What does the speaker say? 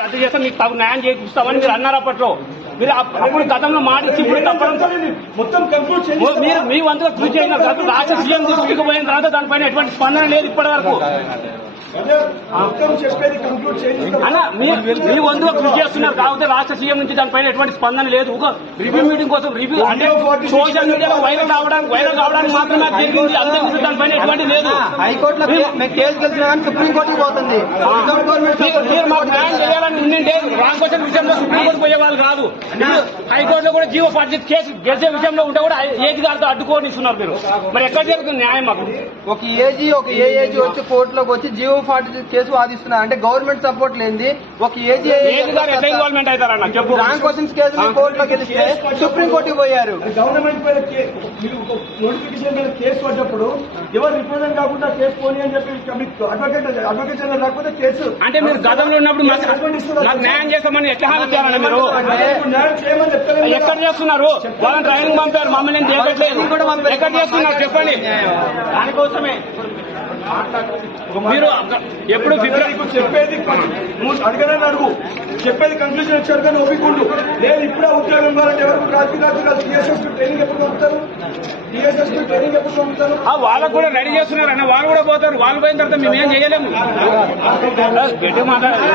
రద్దు చేస్తే మీకు తగు న్యాయం చేయిస్తామని మీరు అన్నారు అప్పట్లో. మీరు అప్పుడు గతంలో మాటిచ్చి ఇప్పుడు తప్పడం మొత్తం కంక్లూడ్ మీరు మీ వంతుగా కృషి అయిన రాష్ట్ర సీఎం దృష్టికి పోయిన తర్వాత దానిపైన ఎటువంటి స్పందన లేదు ఇప్పటి వరకు. చెప్పేది కంక్లూడ్ చేయండి అలా మీ వంతుగా కృషి చేస్తున్నారు కాకపోతే రాష్ట్ర సీఎం నుంచి దానిపైన ఎటువంటి స్పందన లేదు. ఒక రివ్యూ మీటింగ్ కోసం రివ్యూ అంటే సోషల్ మీడియాలో వైరల్ కావడానికి మాత్రమే జరిగింది. అంతకుముందు దానిపైన ఎటువంటి లేదు. హైకోర్టులో కేసు గెలిచిన కానీ సుప్రీంకోర్టుకి పోతుంది. మీరు మాకు న్యాయం చేయాలని ఉండింటే రామకోసం విషయంలో సుప్రీంకోర్టు పోయేవాళ్ళు కాదు. హైకోర్టులో కూడా జీవో 40 కేసు గెలిచే విషయంలో ఉంటే కూడా ఏజీ గారితో అడ్డుకోనిస్తున్నారు మీరు. మరి ఎక్కడ జరుగుతుంది న్యాయం? మాకు ఒక ఏజీ వచ్చి కోర్టులోకి వచ్చి జీవో 40 కేసు వాదిస్తున్నారు అంటే గవర్నమెంట్ సపోర్ట్ లేనిది ఒక ఏజీ గారు ఎట్లా ఇన్వాల్వ్మెంట్ అవుతారన్న చెప్పు. ర్యాంక్ క్వశ్చన్స్ కేసు కోర్టులో గెలిస్తే సుప్రీంకోర్టుకి పోయారు. గవర్నమెంట్ పైన నోటిఫికేషన్ మీద కేసు పడ్డప్పుడు ఎవరు రిప్రజెంట్ కాకుండా కేసు పోనీ అని చెప్పి అడ్వకేట్ రాకపోతే కేసు అంటే మీరు గతంలో ఉన్నప్పుడు మాకు న్యాయం చేస్తామని ఎట్లా హామీ చేయాలండి? మీరు ఎక్కడ చేస్తున్నారు? వాళ్ళని ట్రైనింగ్ పంపారు, మమ్మల్ని చేయట్లేదు. ఎక్కడ చేస్తున్నారు చెప్పండి. దానికోసమే మీరు ఎప్పుడు చెప్పేది అడగనని అడుగు, చెప్పేది కంక్లూజన్ వచ్చారు కానీ ఒప్పుకుండు లేదు. ఇప్పుడే ఉద్యోగం కావాలంటే ఎవరు రాజకీయ టీఎస్ఎస్ ట్రైనింగ్ ఎప్పుడు పంపుతారు? టీఎస్ఎస్ ట్రైనింగ్ ఎప్పుడు పంపుతారు? వాళ్ళకు కూడా రెడీ చేస్తున్నారు అన్న. వాళ్ళు కూడా పోతారు. వాళ్ళు పోయిన తర్వాత మేము ఏం చేయలేము. గట్టి మాట్లాడాలి.